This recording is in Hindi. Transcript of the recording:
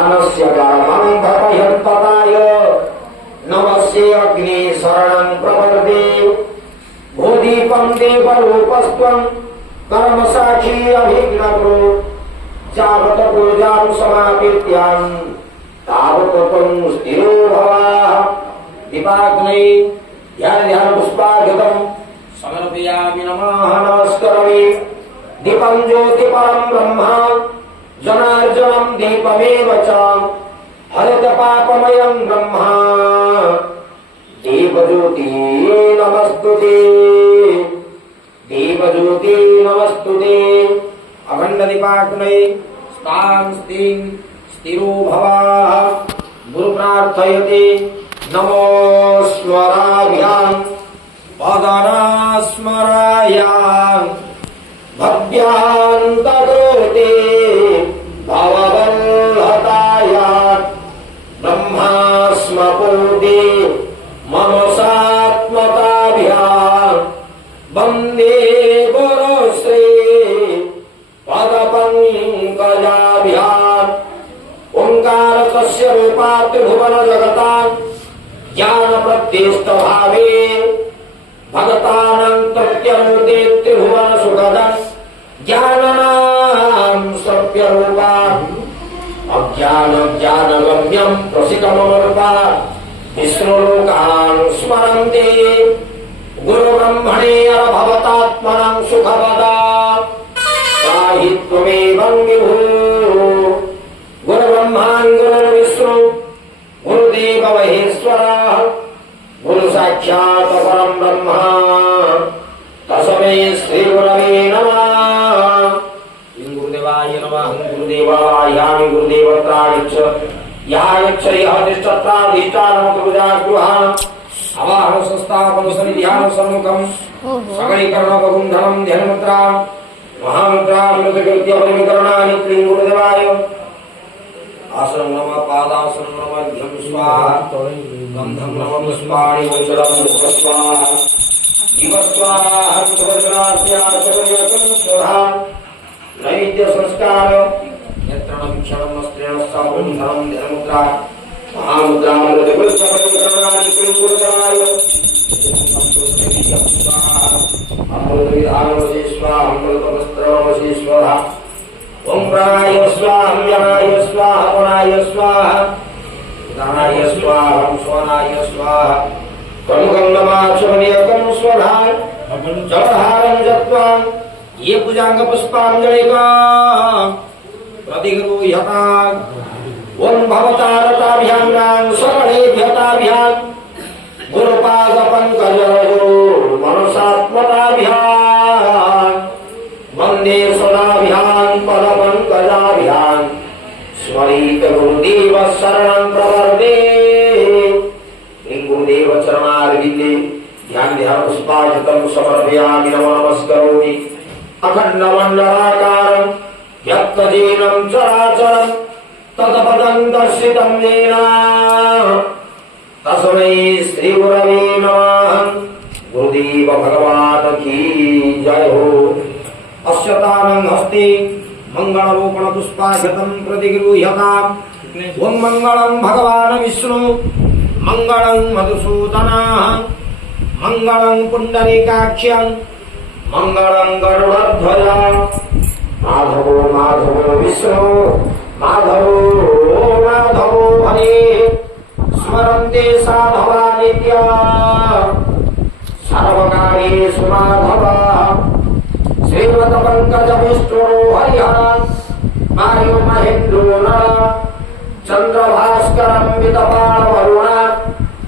ज्ञानस्य परमं भवयत्पदाय नमस्ते अग्नि शरणं प्रपद्ये भूदीपं देवरूपस्त्वं कर्मसाक्षी अभिज्ञातो जावत पूजां समापित्यां तावत त्वं स्थिरो भवाः दीपाग्नै ध्यान पुष्पाघ्यतं समर्पयामि नमः नमस्करोमि दीपं ज्योति परं ब्रह्म जनार्दनं दीपमेव च हरित पापमयं ब्रह्म दीपज्योति नमस्तुते दीपज्योति नमस्तुते अखंड दीपाग्नै स्तां स्तिं स्थिरो भवाः गुरु प्रार्थयते नमो स्मराभ्यां पदनास्मरायां भव्यान्तकृते भववल्लताया ब्रह्मास्मपूर्ते मनसात्मकाभ्यां वन्दे गुरुश्री पदपङ्कजाभ्याम् ओङ्कारस्य रूपात् भुवनजगतां ज्ञानप्रत्यस्तभावे भगतानां तृप्त्यरूपे त्रिभुवनसुखदं ज्ञानानां सत्यरूपा अज्ञानगम्यं प्रसिकमरूपा विष्णुलोकान् स्मरन्ति गुरुब्रह्मणे भवतात्मनं सुखवदा त्राहि त्वमेवं विभुः गुरुब्रह्मा गुरुर्विष्णु गुरुदेव महेश्वरः गुरु साक्षात् परं ब्रह्म तस्मै श्री गुरवे नमः गुरुदेवाय नमः गुरुदेवायामि गुरुदेवत्राणिच्च यायच्च यः तिष्ठत्राधिष्ठानमतुजागृहा अवाहन संस्थापन सन्निध्यान सम्मुखं सकलीकरणपगुं धनं ध्यानमुद्रा महामुद्रा मृतकृत्य परिकरणानि त्रीं गुरुदेवाय आसनं नमः पादासनं नमः मध्यं स्वाहा गन्धं नमः पुष्पाणि मङ्गलं स्वाहा जीव स्वाहा स्वाहा नैवेद्य संस्कार यत्रणं क्षणं स्त्रेण साहुं धनं ध्यानमुद्रा महामुद्रा मृतकृत्य परिकरणानि त्रीं गुरुदेवाय अमृतविधानवशे स्वाहा अमृतवस्त्रवशे स्वाहा ओम प्राणाय स्वाहा यनाय स्वाहा पुनाय स्वाहा दानाय स्वाहा स्वनाय स्वाहा प्रमुखं नमाचमनीयकं स्वधान जलहारं जत्वां ये पूजांग पुष्पांजलिका प्रतिगृह्यता ओम भवतारताभ्यां नाम सर्वणेभ्यताभ्यां गुरुपादपङ्कजयो मनसात्मताभ्यां वन्दे सदाभ्यां पदपङ्कजाभ्यां स्मरित गुरुदेव शरणं प्रपद्ये गुरुदेव चरणारविन्दे ध्यान पुष्पार्घ्यं समर्पयामि नमो नमस्करोमि अखण्डमण्डलाकारं यत्तजीनं चराचरं तत्पदं दर्शितं येन तस्मै श्री गुरवे नमः गुरुदेव भगवान की जय हो अश्यतानं हस्ते मंगलरूपण पुष्पार्घ्यं प्रतिगृह्यताम् ओं मंगलं भगवान विष्णु मंगलं मधुसूदनः मंगलं पुण्डरीकाक्षं मंगलं गरुडध्वज माधवो माधवो विष्णु माधवो माधवो हरे स्मरन्ते साधवा नित्या सर्वकार्येषु माधवा श्रीमत्पङ्कजविष्णो हरिहरः वायु महेन्द्रो नरः चन्द्रभास्करं वितपालवरुणः